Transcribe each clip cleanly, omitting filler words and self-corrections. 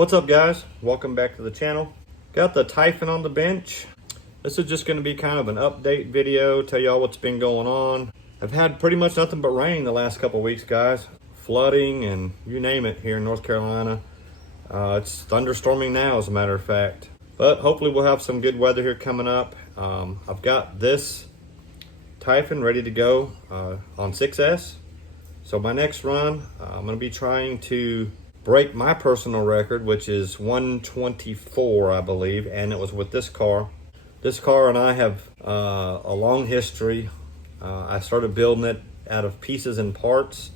What's up, guys? Welcome back to the channel. Got the Typhon on the bench. This is just going to be kind of an update video, tell y'all what's been going on. I've had pretty much nothing but rain the last couple weeks, guys. Flooding and you name it here in North Carolina. It's thunderstorming now, as a matter of fact. But hopefully we'll have some good weather here coming up. I've got this Typhon ready to go on 6S. So my next run, I'm going to be trying to break my personal record, which is 124, I believe, and it was with this car. This car and I have a long history. I started building it out of pieces and parts,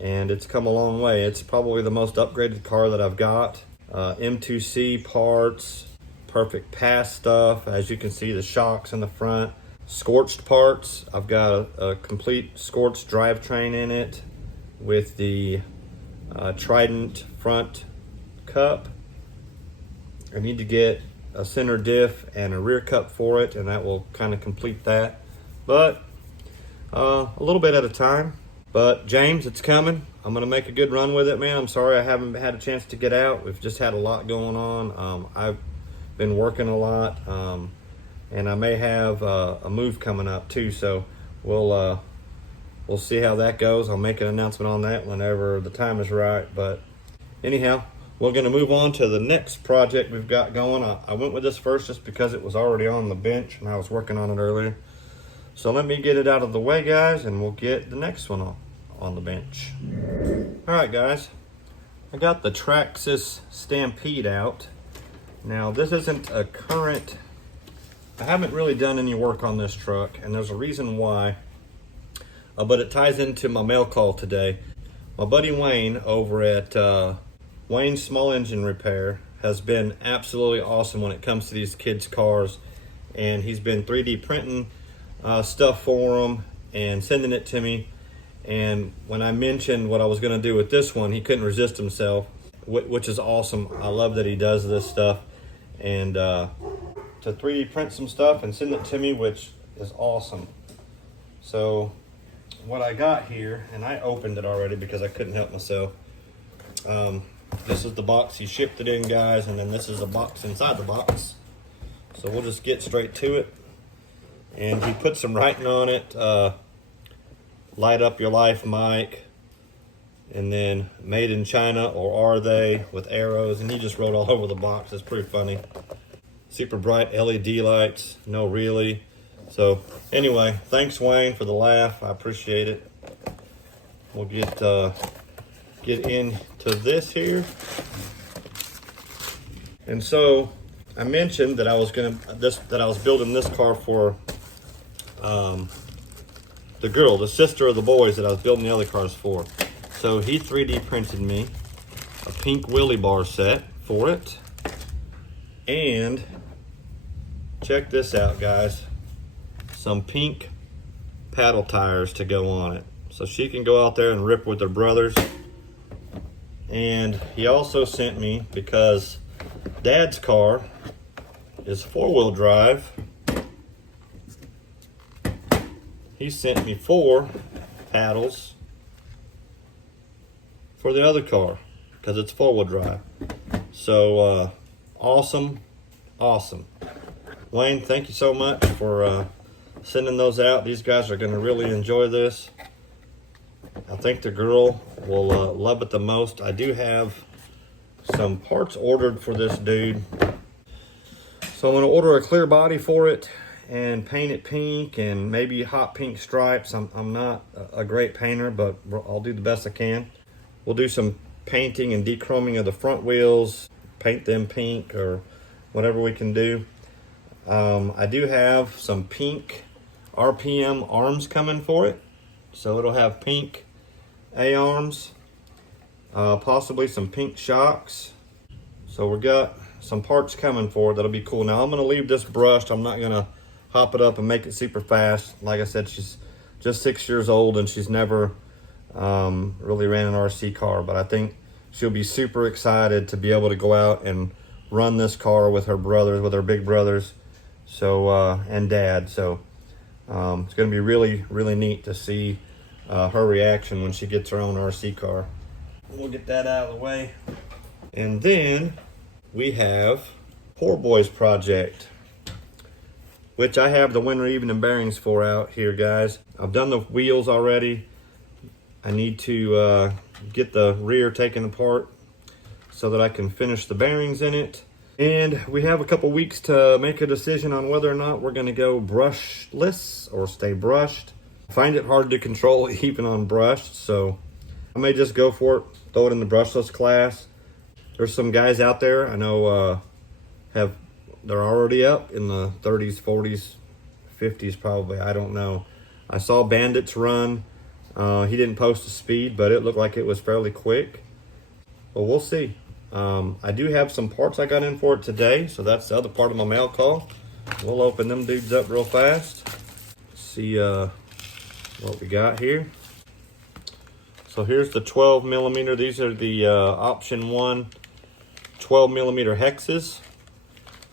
and it's come a long way. It's probably the most upgraded car that I've got. M2C parts, perfect pass stuff. As you can see, the shocks in the front, scorched parts. I've got a complete scorched drivetrain in it with the Trident front cup. I need to get a center diff and a rear cup for it, and that will kind of complete that. But a little bit at a time. But James, it's coming. I'm gonna make a good run with it, man. I'm sorry I haven't had a chance to get out. We've just had a lot going on. I've been working a lot, and I may have a move coming up too. So we'll see how that goes. I'll make an announcement on that whenever the time is right. But anyhow, we're going to move on to the next project we've got going. I went with this first just because it was already on the bench and I was working on it earlier. So let me get it out of the way, guys, and we'll get the next one on the bench. All right, guys. I got the Traxxas Stampede out. Now, this isn't a current... I haven't really done any work on this truck, and there's a reason why. But it ties into my mail call today. My buddy Wayne over at Wayne's Small Engine Repair has been absolutely awesome when it comes to these kids' cars. And he's been 3D printing stuff for them and sending it to me. And when I mentioned what I was going to do with this one, he couldn't resist himself, which is awesome. I love that he does this stuff. And to 3D print some stuff and send it to me, which is awesome. So what I got here, and I opened it already because I couldn't help myself. This is the box he shipped it in, guys, and then this is a box inside the box. So we'll just get straight to it. And he put some writing on it, light up your life, Mike, and then made in China, or are they, with arrows, and he just wrote all over the box. It's pretty funny. Super bright LED lights, no really. So anyway, thanks Wayne for the laugh. I appreciate it. We'll get into this here. And so I mentioned that I was building this car for the girl, the sister of the boys that I was building the other cars for. So he 3D printed me a pink wheelie bar set for it. And check this out, guys. Some pink paddle tires to go on it, so she can go out there and rip with her brothers. And he also sent me, because Dad's car is 4-wheel drive, he sent me 4 paddles for the other car because it's 4-wheel drive. So awesome. Wayne, thank you so much for sending those out. These guys are going to really enjoy this. I think the girl will love it the most. I do have some parts ordered for this dude. So I'm going to order a clear body for it and paint it pink and maybe hot pink stripes. I'm not a great painter, but I'll do the best I can. We'll do some painting and dechroming of the front wheels, paint them pink or whatever we can do. I do have some pink RPM arms coming for it, so it'll have pink A-arms, possibly some pink shocks. So we got some parts coming for it that'll be cool. Now I'm going to leave this brushed. I'm not going to hop it up and make it super fast. Like I said, she's just 6 years old and she's never really ran an RC car, but I think she'll be super excited to be able to go out and run this car with her brothers, with her big brothers, so and Dad. So it's going to be really neat to see her reaction when she gets her own RC car. We'll get that out of the way. And then we have Poor Boys Project, which I have the winter evening bearings for out here, guys. I've done the wheels already. I need to get the rear taken apart so that I can finish the bearings in it. And we have a couple weeks to make a decision on whether or not we're gonna go brushless or stay brushed. I find it hard to control even on brushed, so I may just go for it, throw it in the brushless class. There's some guys out there I know they're already up in the 30s, 40s, 50s probably, I don't know. I saw Bandits run. He didn't post a speed, but it looked like it was fairly quick. But we'll see. I do have some parts I got in for it today, so that's the other part of my mail call. We'll open them dudes up real fast. See what we got here. So here's the 12 millimeter. These are the option 1 12 millimeter hexes.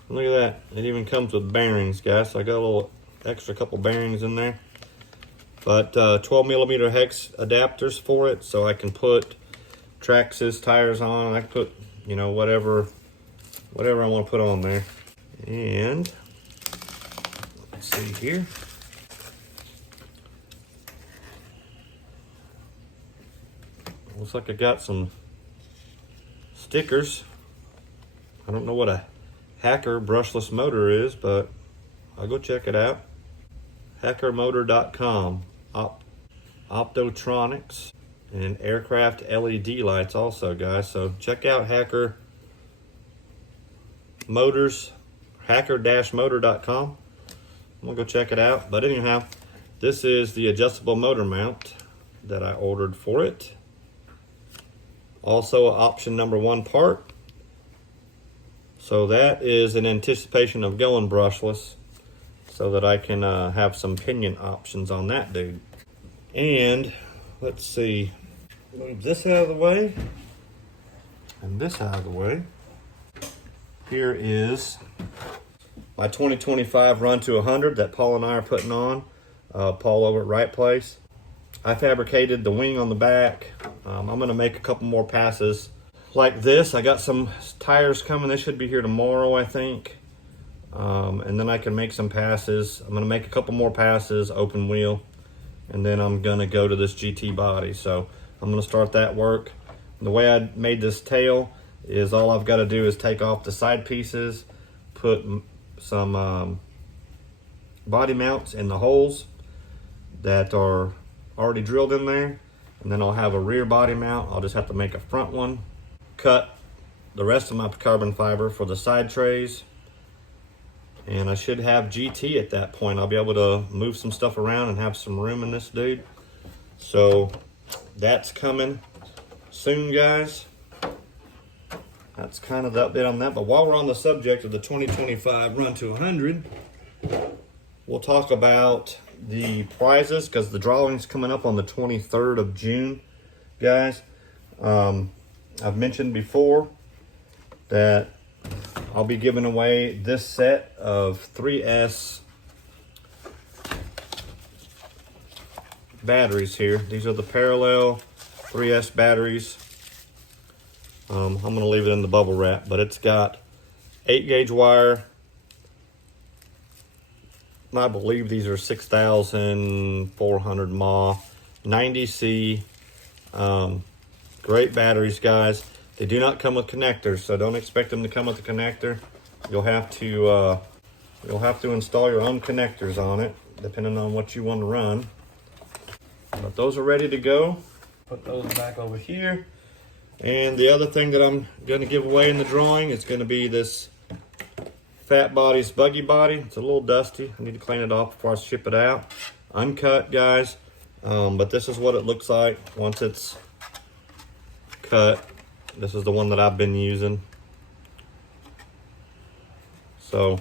Look at that. It even comes with bearings, guys. So I got a little extra couple bearings in there. But 12 millimeter hex adapters for it, so I can put Traxxas tires on. I can put, you know, whatever I want to put on there. And let's see here. Looks like I got some stickers. I don't know what a Hacker brushless motor is, but I'll go check it out. Hackermotor.com, Optotronics, and aircraft LED lights also, guys. So check out Hacker Motors, hacker-motor.com. I'm gonna go check it out. But anyhow, this is the adjustable motor mount that I ordered for it. Also option number 1 part. So that is in anticipation of going brushless, so that I can have some pinion options on that dude. And let's see, move this out of the way and this out of the way. Here is my 2025 Run to 100 that Paul and I are putting on. Paul over at Right Place. I fabricated the wing on the back. I'm gonna make a couple more passes like this. I got some tires coming. They should be here tomorrow, I think. And then I can make some passes. I'm gonna make a couple more passes, open wheel, and then I'm gonna go to this GT body. So I'm gonna start that work. The way I made this tail is all I've gotta do is take off the side pieces, put some body mounts in the holes that are already drilled in there, and then I'll have a rear body mount. I'll just have to make a front one, cut the rest of my carbon fiber for the side trays, and I should have GT at that point. I'll be able to move some stuff around and have some room in this dude. So that's coming soon, guys. That's kind of the update on that. But while we're on the subject of the 2025 Run to 100, we'll talk about the prizes, because the drawing's coming up on the 23rd of June, guys. I've mentioned before that I'll be giving away this set of 3S batteries here. These are the parallel 3S batteries. I'm going to leave it in the bubble wrap, but it's got 8-gauge wire. I believe these are 6,400 mAh, 90C. Great batteries, guys. They do not come with connectors, so don't expect them to come with a connector. You'll have to install your own connectors on it, depending on what you want to run. But those are ready to go. Put those back over here. And the other thing that I'm going to give away in the drawing is going to be this Fat Body's buggy body. It's a little dusty. I need to clean it off before I ship it out. Uncut, guys. But this is what it looks like once it's cut. This is the one that I've been using. So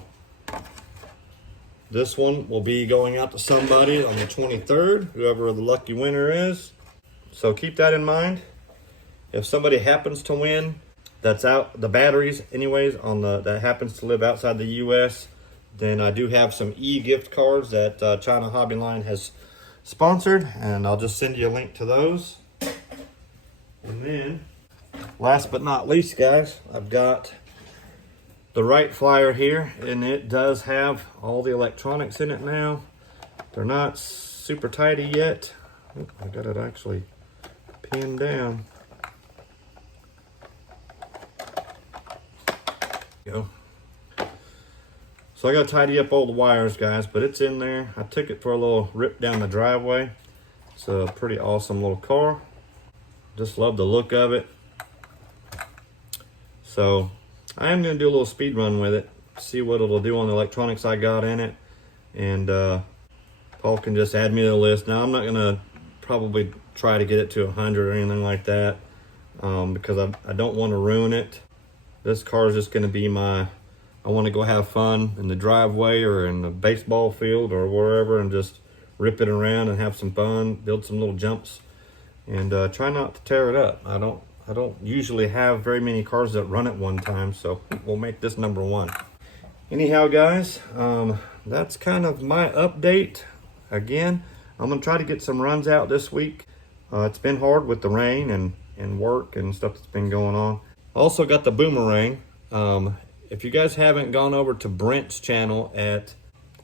this one will be going out to somebody on the 23rd, whoever the lucky winner is. So keep that in mind. If somebody happens to win, that's out the batteries anyways on that happens to live outside the US, then I do have some e-gift cards that China Hobby Line has sponsored, and I'll just send you a link to those. And then last but not least, guys, I've got the Wright Flyer here, and it does have all the electronics in it now. They're not super tidy yet. Oh, I got it actually pinned down. Go. So I gotta tidy up all the wires, guys, but it's in there. I took it for a little rip down the driveway. It's a pretty awesome little car. Just love the look of it. So I am gonna do a little speed run with it, see what it'll do on the electronics I got in it, and Paul can just add me to the list. Now I'm not gonna probably try to get it to 100 or anything like that, because I don't want to ruin it. This car is just gonna be I want to go have fun in the driveway or in the baseball field or wherever, and just rip it around and have some fun, build some little jumps, and try not to tear it up. I don't usually have very many cars that run at one time, so we'll make this number one. Anyhow, guys, that's kind of my update. Again, I'm gonna try to get some runs out this week. It's been hard with the rain and work and stuff that's been going on. Also got the Boomerang. If you guys haven't gone over to Brent's channel at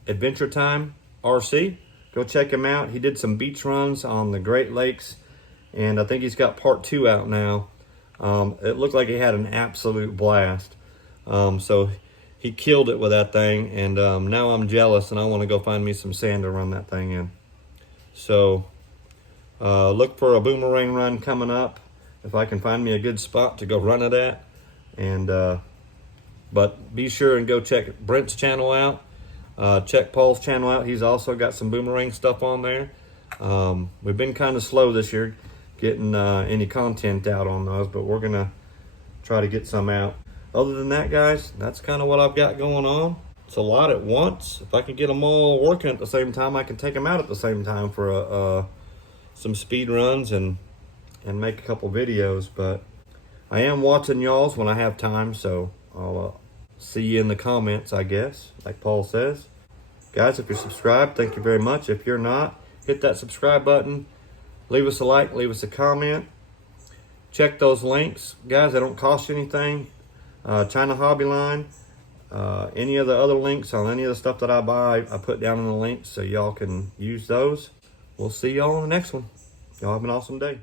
Adventure Time RC, go check him out. He did some beach runs on the Great Lakes, and I think he's got part 2 out now. It looked like he had an absolute blast. So he killed it with that thing, and now I'm jealous and I want to go find me some sand to run that thing in. So look for a Boomerang run coming up if I can find me a good spot to go run it at. And but be sure and go check Brent's channel out. Check Paul's channel out. He's also got some Boomerang stuff on there. We've been kind of slow this year getting any content out on those, but we're gonna try to get some out. Other than that, guys, that's kind of what I've got going on. It's a lot at once. If I can get them all working at the same time, I can take them out at the same time for some speed runs and make a couple videos. But I am watching y'all's when I have time, so I'll see you in the comments, I guess, like Paul says. Guys, if you're subscribed, thank you very much. If you're not, hit that subscribe button. Leave us a like, leave us a comment. Check those links. Guys, they don't cost you anything. China Hobby Line. Any of the other links on any of the stuff that I buy, I put down in the links so y'all can use those. We'll see y'all on the next one. Y'all have an awesome day.